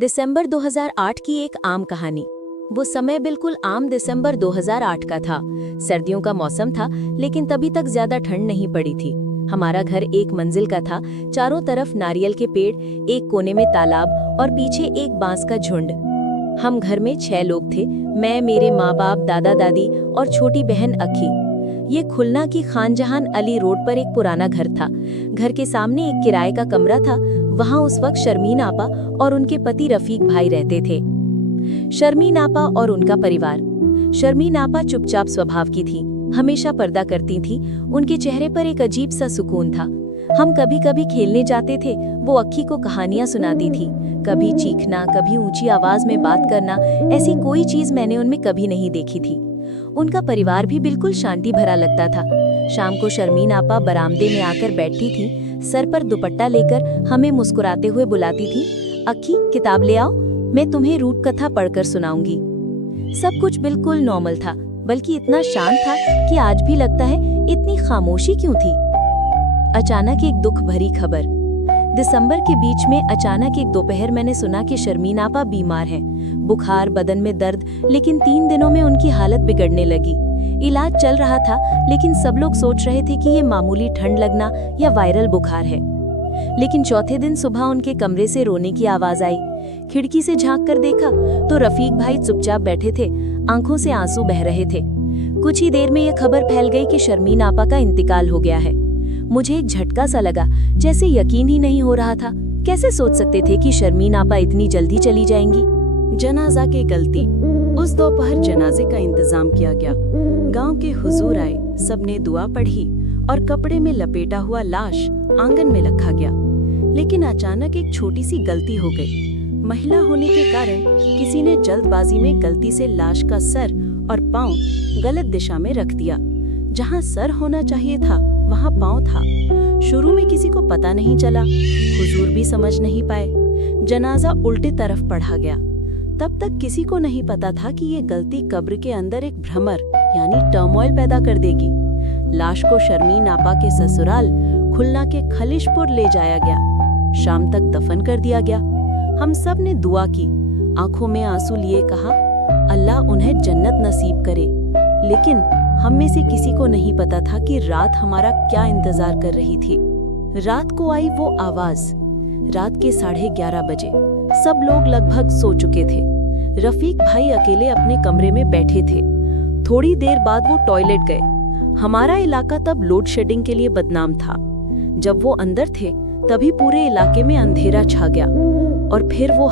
दिसंबर 2008 की एक आम कहानी। वो समय बिल्कुल आम दिसंबर 2008 का था। सर्दियों का मौसम था, लेकिन तभी तक ज्यादा ठंड नहीं पड़ी थी। हमारा घर एक मंजिल का था, चारों तरफ नारियल के पेड़, एक कोने में तालाब और पीछे एक बांस का झुंड। हम घर में 6 लोग थे, मैं, मेरे माँ बाप, दादा दादी और छोटी बहन अखी। ये खुलना की खानजहान अली रोड पर एक पुराना घर था। घर के सामने एक किराए का कमरा था। वहाँ उस वक्त शर्मीन आपा और उनके पति रफीक भाई रहते थे। शर्मीन आपा और उनका परिवार। शर्मीन आपा चुपचाप स्वभाव की थी, हमेशा पर्दा करती थी। उनके चेहरे पर एक अजीब सा सुकून था। हम कभी कभी खेलने जाते थे, वो अक्की को कहानियां सुनाती थी। कभी चीखना, कभी ऊंची आवाज में बात करना, ऐसी कोई चीज मैंने उनमें कभी नहीं देखी थी। उनका परिवार भी बिल्कुल शांति भरा लगता था। शाम को शर्मीन आपा बरामदे में आकर बैठती थी, सर पर दुपट्टा लेकर हमें मुस्कुराते हुए बुलाती थी, अक्की किताब ले आओ, मैं तुम्हें रूप कथा पढ़कर सुनाऊंगी। सब कुछ बिल्कुल नॉर्मल था, बल्कि इतना शांत था कि आज भी लगता है इतनी खामोशी क्यों थी। अचानक एक दुख भरी खबर। दिसंबर के बीच में अचानक एक दोपहर मैंने सुना कि शर्मीन आपा बीमार हैं। बुखार, बदन में दर्द, लेकिन 3 दिनों में उनकी हालत बिगड़ने लगी। इलाज चल रहा था, लेकिन सब लोग सोच रहे थे कि ये मामूली ठंड लगना या वायरल बुखार है। लेकिन चौथे दिन सुबह उनके कमरे से रोने की आवाज आई। खिड़की से झांक कर देखा तो रफीक भाई चुपचाप बैठे थे, आंखों से आंसू बह रहे थे। कुछ ही देर में यह खबर फैल गई कि शर्मीन आपा का इंतकाल हो गया है। मुझे एक झटका सा लगा, जैसे यकीन ही नहीं हो रहा था। कैसे सोच सकते थे कि शर्मीन आपा इतनी जल्दी चली जाएंगी। जनाजा की गलती। उस दोपहर जनाजे का इंतजाम किया गया। गांव के हुजूर आए, सबने दुआ पढ़ी और कपड़े में लपेटा हुआ लाश आंगन में रखा गया। लेकिन अचानक एक छोटी सी गलती हो गई। महिला होने के कारण किसी ने जल्दबाजी में गलती से लाश का सर और पांव गलत दिशा में रख दिया। जहां सर होना चाहिए था, वहां पांव था। शुरू में किसी को पता नहीं चला, हुजूर भी समझ नहीं पाए। जनाजा उल्टी तरफ पढ़ा गया। तब तक किसी को नहीं पता था कि ये गलती कब्र के अंदर एक भ्रमर यानी टर्मोइल पैदा कर देगी। लाश को शर्मीन आपा के ससुराल खुलना के खलिशपुर ले जाया गया। शाम तक दफन कर दिया गया। हम सब ने दुआ की, आंखों में आंसू लिए कहा, अल्लाह उन्हें जन्नत नसीब करे। लेकिन हम में से किसी को नहीं पता था कि रात हमारा क्या इंतजार कर रही थी। रात को आई वो आवाज। रात के 11:30 बजे सब लोग लगभग सो चुके थे। रफीक भाई अकेले अपने कमरे में बैठे थे। थोड़ी देर बाद वो टॉयलेट गए। हमारा इलाका तब लोड शेडिंग के लिए बदनाम था। जब वो अंदर थे, तभी पूरे इलाके में अंधेरा छा गया और फिर वो